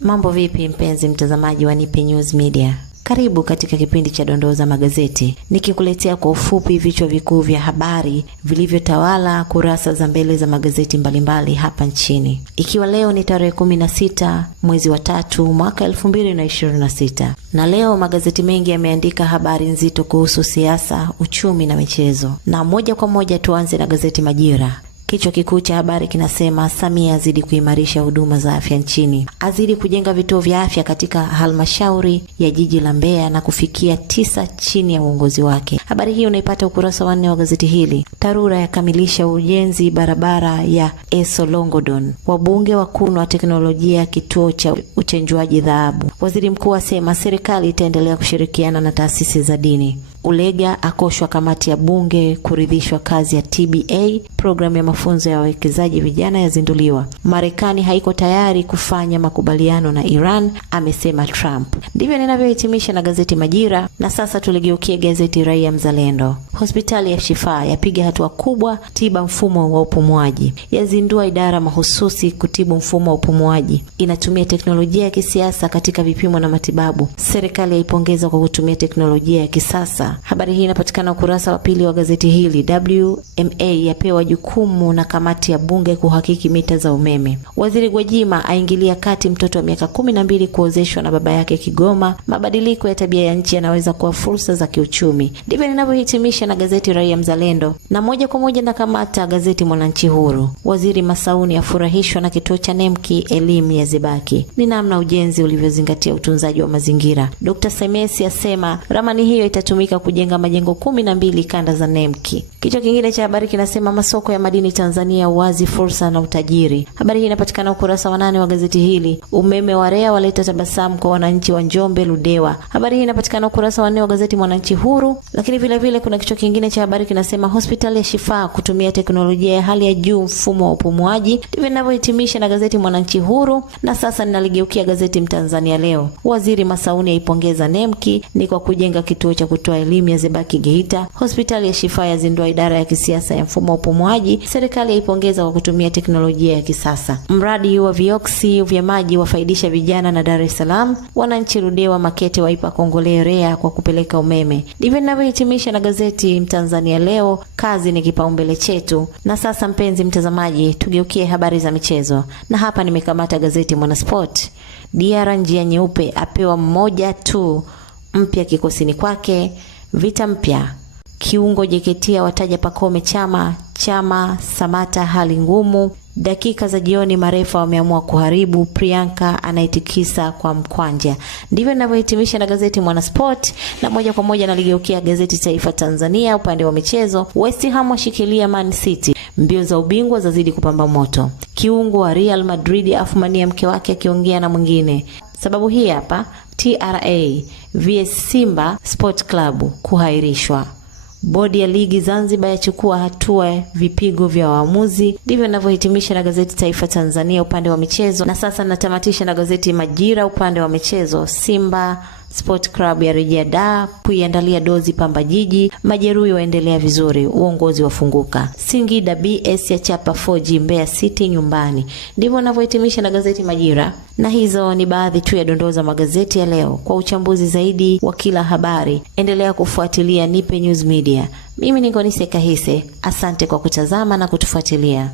Mambo vipi mpenzi mtazamaji wa Nipe News Media? Karibu katika kipindi cha dondoo za magazeti, nikikuletea kwa ufupi vichwa vikuu vya habari vilivyotawala kurasa za mbele za magazeti mbalimbali hapa nchini. Ikiwa leo ni tarehe 16 mwezi wa 3 mwaka 2026. Na leo magazeti mengi yameandika habari nzito kuhusu siasa, uchumi na michezo. Na moja kwa moja tuanze na gazeti Majira. Kichwa kikuu cha habari kinasema Samia azidi kuimarisha huduma za afya nchini. Azidi kujenga vituo vya afya katika halmashauri ya jiji la Mbeya na kufikia 9 chini ya uongozi wake. Habari hii unaipata ukurasa wa 4 wa gazeti hili. TARURA yakamilisha ujenzi barabara ya Esolongodon. Wabunge wakunwa teknolojia kituo cha uchenjuaji dhahabu. Waziri mkuu asema serikali itaendelea kushirikiana na taasisi za dini. Ulega akoshwa kamati ya bunge kuridhishwa kazi ya TBA. Programu ya mafunzo ya wawekezaji vijana yazinduliwa. Marekani haiko tayari kufanya makubaliano na Iran, amesema Trump. Ndivyo ninavyohitimisha na gazeti Majira, na sasa tuligeukie gazeti Raia Mzalendo. Hospitali ya Shifaa yapiga hatua kubwa tiba mfumo wa upumuaji. Yazindua idara mahususi kutibu mfumo wa upumuaji. Inatumia teknolojia ya kisiasa katika vipimo na matibabu. Serikali yaipongeza kwa kutumia teknolojia ya kisasa. Habari hii inapatikana ukurasa wa 2 wa gazeti hili. WMA yapewa jukumu na kamati ya bunge kuhakiki mita za umeme. Waziri Gwajima aingilia kati mtoto wa miaka 12 kuozeshwa na baba yake Kigoma. Mabadiliko ya tabia ya nchi yanaweza kuwa fursa za kiuchumi. Ndivyo ninavyohitimisha na gazeti Raia Mzalendo, na moja kwa moja na kamata gazeti Mwananchi Huru. Waziri Masauni afurahishwa na kituo cha Nemki elimu ya Zibaki. Ni namna ujenzi ulivyozingatia utunzaji wa mazingira. Dr. Semesi asema ramani hiyo itatumika kujenga majengo 12 kanda za Nemki. Kichwa kingine cha habari kinasema masoko ya madini Tanzania wazi fursa na utajiri. Habari hii inapatikana ukurasa wa 8 wa gazeti hili. Umeme wa REA waleta tabasamu kwa wananchi wa Njombe Ludewa. Habari hii inapatikana ukurasa wa 4 wa gazeti Mwananchi Huru. Lakini vile vile kuna kichwa kingine cha habari kinasema hospitali ya Shifaa kutumia teknolojia ya hali ya juu mfumo wa upumuaji. Ndivyo ninavyohitimisha na gazeti Mwananchi Huru, na sasa ninaligeukia gazeti Mtanzania Leo. Waziri Masauni aipongeza Nemki ni kwa kujenga kituo cha kutoa elimu ya Zibaki Geita. Hospitali ya Shifaa yazindua idara ya kisiasa ya mfumo wa upumuaji. Serikali yaipongeza kwa kutumia teknolojia ya kisasa. Mradi wa vioksi vya maji wafaidisha vijana na Dar es Salaam. Wananchi Ludewa Makete waipa kongole REA kwa kupeleka umeme. Ndivyo ninavyohitimisha na gazeti Mtanzania Leo. Kazi ni kipaumbele chetu. Na sasa mpenzi mtazamaji, tugeukie habari za michezo. Na hapa nimekamata gazeti Mwanasport. Diarra njia nyeupe apewa mmoja tu mpya kikosini kwake. Vita mpya. Kiungo JKT wataja Pacome Chama Samata hali ngumu. Dakika za jioni marefa wameamua kuharibu. Priyanka anaitikisa kwa mkwanja. Ndivyo ninavyohitimisha na gazeti Mwanasport, na moja kwa moja naligeukia gazeti Taifa Tanzania. Upande wa michezo, West Ham washikilia Man City. Mbio za ubingwa zazidi kupamba moto. Kiungo wa Real Madrid afumania mke wake akiongea na mwingine. Sababu hii hapa, TRA vs Simba Sport Club kuhairishwa. Bodi ya ligi Zanzibar yachukua hatua vipigo vya waamuzi. Ndivyo ninavyohitimisha na gazeti Taifa Tanzania upande wa michezo, na sasa natamatisha na gazeti Majira upande wa michezo. Simba Sport Club ya rejea Dar kuiandalia dozi Pamba Jiji. Majeruhi waendelea vizuri, uongozi wafunguka. Singida BS ya chapa 4G Mbeya City nyumbani. Ndivyo ninavyohitimisha na gazeti Majira, na hizo ni baadhi tu ya dondoo za magazeti ya leo. Kwa uchambuzi zaidi wa kila habari, endelea kufuatilia Nipe News Media. Mimi ni Ngonise Kahise, asante kwa kutazama na kutufuatilia.